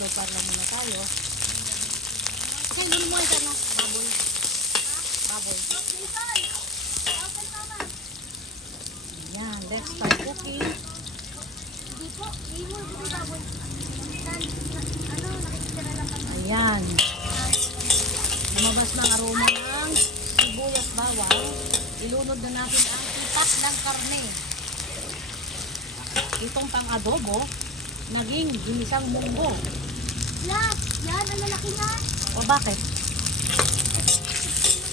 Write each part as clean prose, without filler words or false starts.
slow pan lang muna tayo. Okay, yun mo ito na. Baboy. Baboy. Ayan, let's start cooking. Ayan. Lumabas ng aroma ng sibuyas bawang. Ilunod na natin ang itak ng karne. Itong pang-adobo, naging ginisang munggo. Yan, ang lalaki na. O bakit?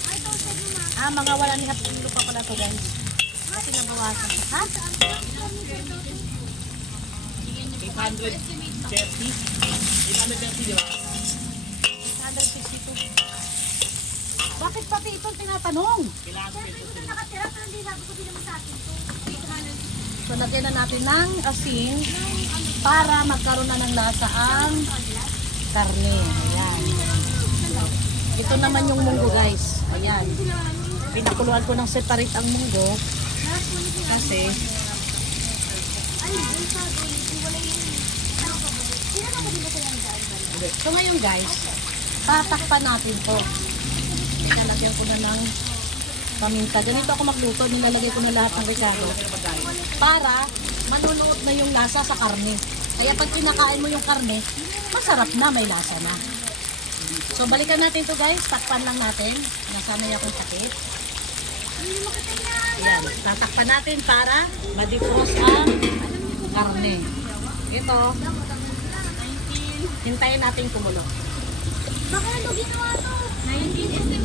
Ay, ito, sabi na. Mga 1.5 kilo pa pala to guys. Kasi nabawasan. Ha? 830, di ba? 162. Bakit pati itong tinatanong? Siyempre, ito nakatira, pero hindi sabi ko din naman sa akin to. So, lagyan na natin ng asin para magkaroon na ng lasa ang karne. Ayan. Ito naman yung munggo guys. Ayan. Pinakuluan ko ng separate ang munggo kasi Ay, yung sabi, wala yung... Sino na ba dito yung daan? so ngayon guys, tatakpan natin to. Nilalagyan ko na ng paminta. Ganito ako magluto, nilalagay ko na lahat ng rekado para manunuot na yung lasa sa karne. Kaya pag kinakain mo yung karne, masarap na, may lasa na. So balikan natin to guys, takpan lang natin. Nasanay akong sakit. Hindi mo kita niya. Yan, tatakpan natin para ma-defrost ang karne. Ito, hintayin natin kumulo. Baka ano ginawa to? 19 estimate